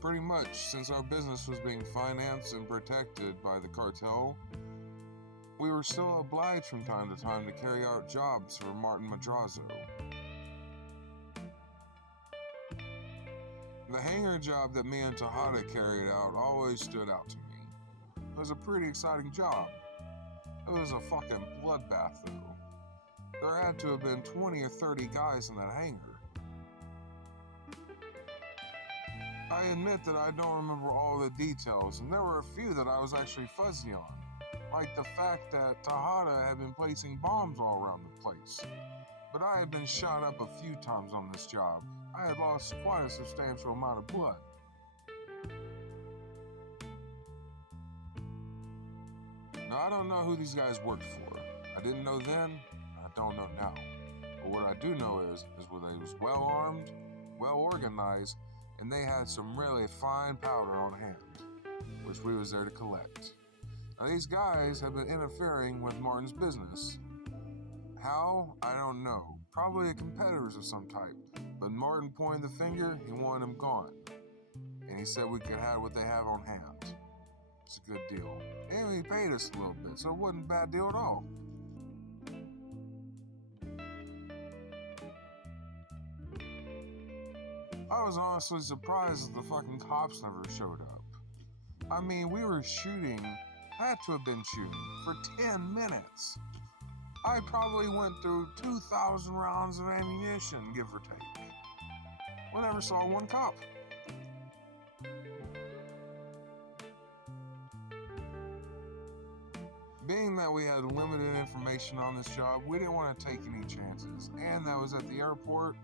Pretty much, since our business was being financed and protected by the cartel, we were still obliged from time to time to carry out jobs for Martin Madrazo. The hangar job that me and Tejada carried out always stood out to me. It was a pretty exciting job. It was a fucking bloodbath, though. There had to have been 20 or 30 guys in that hangar. I admit that I don't remember all the details, and there were a few that I was actually fuzzy on, like the fact that Tejada had been placing bombs all around the place. But I had been shot up a few times on this job. I had lost quite a substantial amount of blood. Now, I don't know who these guys worked for. I didn't know then, I don't know now. But what I do know is they was well armed, well organized, and they had some really fine powder on hand, which we was there to collect. Now, these guys have been interfering with Martin's business. How? I don't know. Probably competitors of some type. But Martin pointed the finger, he wanted them gone. And he said we could have what they have on hand. It's a good deal. And he paid us a little bit, so it wasn't a bad deal at all. I was honestly surprised that the fucking cops never showed up. I mean, we were shooting, had to have been shooting, for 10 minutes. I probably went through 2,000 rounds of ammunition, give or take. We never saw one cop. Being that we had limited information on this job, we didn't want to take any chances. And that was at the airport,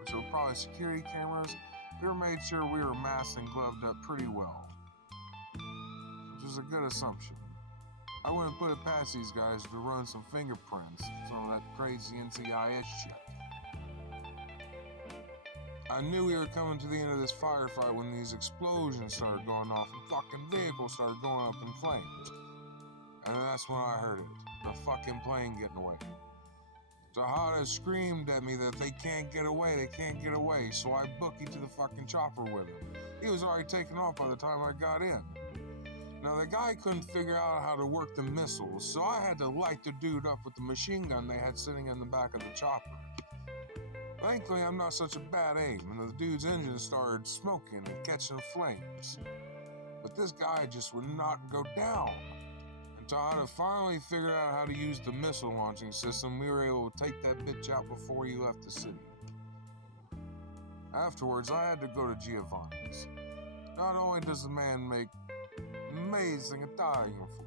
which were probably security cameras. We made sure we were masked and gloved up pretty well, which is a good assumption. I wouldn't put it past these guys to run some fingerprints, some of that crazy NCIS shit. I knew we were coming to the end of this firefight when these explosions started going off and fucking vehicles started going up in flames. And that's when I heard it, the fucking plane getting away. Tejada screamed at me that they can't get away, so I bookied to the fucking chopper with him. He was already taken off by the time I got in. Now, the guy couldn't figure out how to work the missiles, so I had to light the dude up with the machine gun they had sitting in the back of the chopper. Thankfully, I'm not such a bad aim, and the dude's engine started smoking and catching flames. But this guy just would not go down. And Tejada finally figured out how to use the missile launching system. We were able to take that bitch out before he left the city. Afterwards, I had to go to Giovanni's. Not only does the man make amazing Italian food,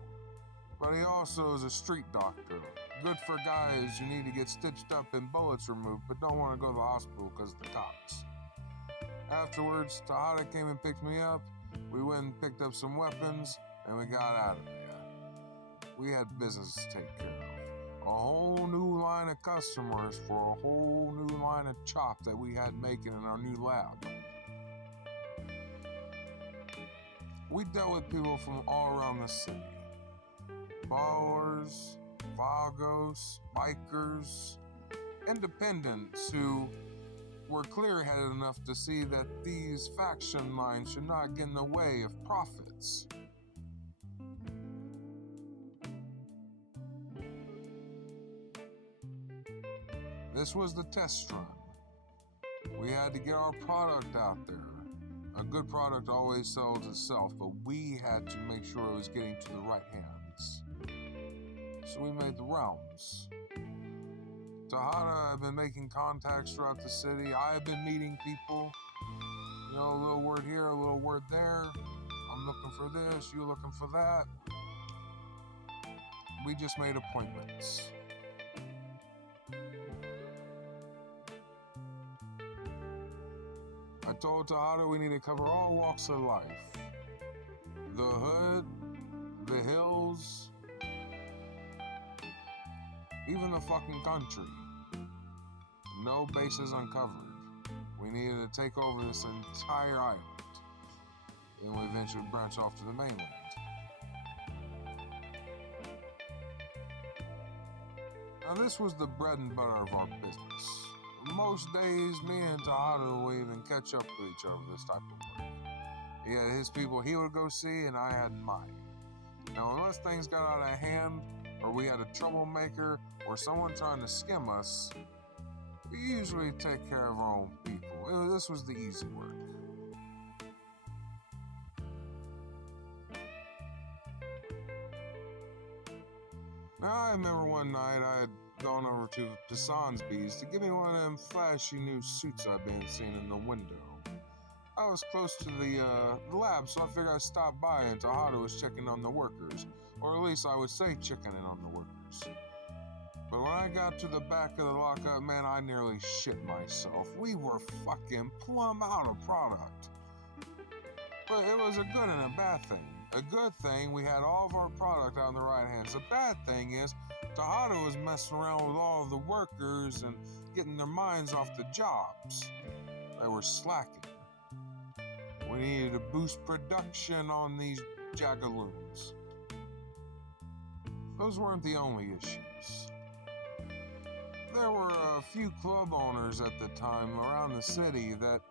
but he also is a street doctor. Good for guys who need to get stitched up and bullets removed but don't want to go to the hospital because of the cops. Afterwards, Tejada came and picked me up. We went and picked up some weapons and we got out of there. We had business to take care of. A whole new line of customers for a whole new line of chop that we had making in our new lab. We dealt with people from all around the city. Ballers, vagos, bikers, independents who were clear-headed enough to see that these faction lines should not get in the way of profits. This was the test run. We had to get our product out there. A good product always sells itself, but we had to make sure it was getting to the right hands. So we made the rounds. Tejada had been making contacts throughout the city. I had been meeting people. You know, a little word here, a little word there. I'm looking for this, you looking for that. We just made appointments. I told Tejada we need to cover all walks of life. The hood, the hills, even the fucking country. No bases uncovered. We needed to take over this entire island. And we eventually branch off to the mainland. Now this was the bread and butter of our business. Most days, me and Tejada will even catch up with each other for this type of work. He had his people he would go see, and I had mine. Now, unless things got out of hand, or we had a troublemaker, or someone trying to skim us, we usually take care of our own people. This was the easy work. Now, I remember one night I had gone over to Pissonsby's to get me one of them flashy new suits I'd been seeing in the window. I was close to the lab, so I figured I'd stop by and Tejada was checking on the workers. Or at least I would say checking in on the workers. But when I got to the back of the lockup, man, I nearly shit myself. We were fucking plumb out of product. But it was a good and a bad thing. A good thing, we had all of our product out in the right hands. The bad thing is, Tejada was messing around with all of the workers and getting their minds off the jobs. They were slacking. We needed to boost production on these jagaloons. Those weren't the only issues. There were a few club owners at the time around the city that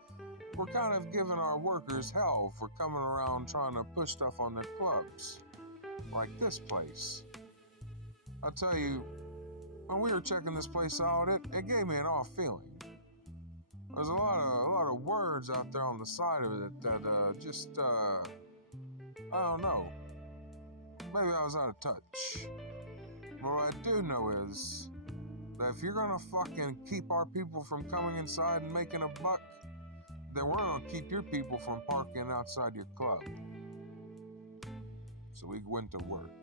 were kind of giving our workers hell for coming around trying to push stuff on their clubs. Like this place. I'll tell you, when we were checking this place out, it gave me an off feeling. There's a lot of words out there on the side of it that I don't know. Maybe I was out of touch. But what I do know is that if you're gonna fucking keep our people from coming inside and making a buck, then we're gonna keep your people from parking outside your club. So we went to work.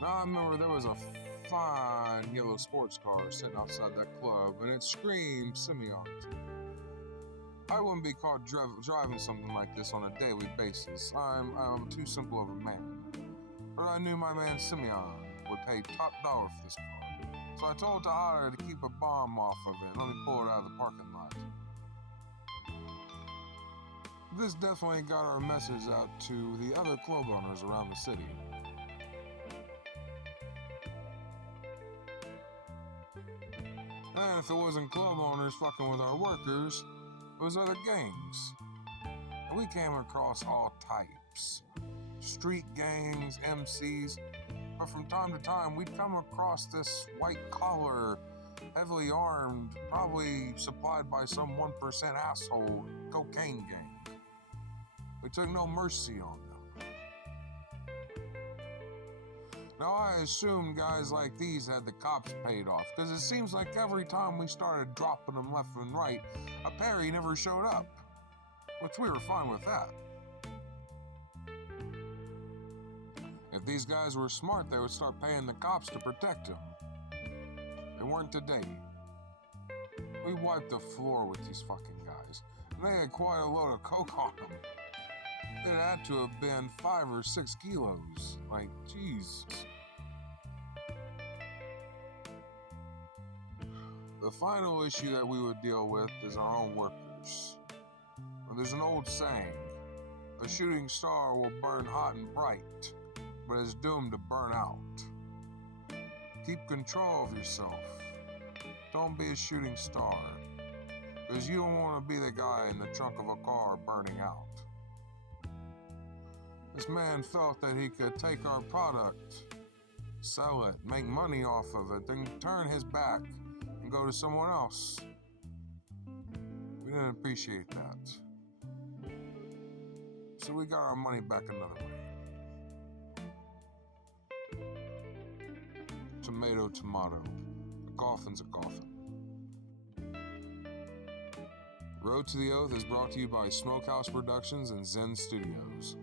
Now I remember there was a fine yellow sports car sitting outside that club, and it screamed Simeon to me. I wouldn't be caught driving something like this on a daily basis. I'm too simple of a man. But I knew my man Simeon would pay top dollar for this car. So I told Tejada to keep a bomb off of it and let me pull it out of the parking lot. This definitely got our message out to the other club owners around the city. And if it wasn't club owners fucking with our workers, it was other gangs. And we came across all types. Street gangs, MCs. But from time to time, we'd come across this white-collar, heavily armed, probably supplied by some 1% asshole cocaine gang. We took no mercy on them. Now, I assumed guys like these had the cops paid off, because it seems like every time we started dropping them left and right, a Perry never showed up, which we were fine with that. If these guys were smart, they would start paying the cops to protect them. They weren't today. We wiped the floor with these fucking guys, and they had quite a load of coke on them. It had to have been 5 or 6 kilos. Like, jeez. The final issue that we would deal with is our own workers. There's an old saying, a shooting star will burn hot and bright, but is doomed to burn out. Keep control of yourself. Don't be a shooting star, because you don't want to be the guy in the trunk of a car burning out. This man felt that he could take our product, sell it, make money off of it, then turn his back and go to someone else. We didn't appreciate that. So we got our money back another way. Tomato, tomato. A coffin's a coffin. Road to the Oath is brought to you by Smokehouse Productions and Zen Studios.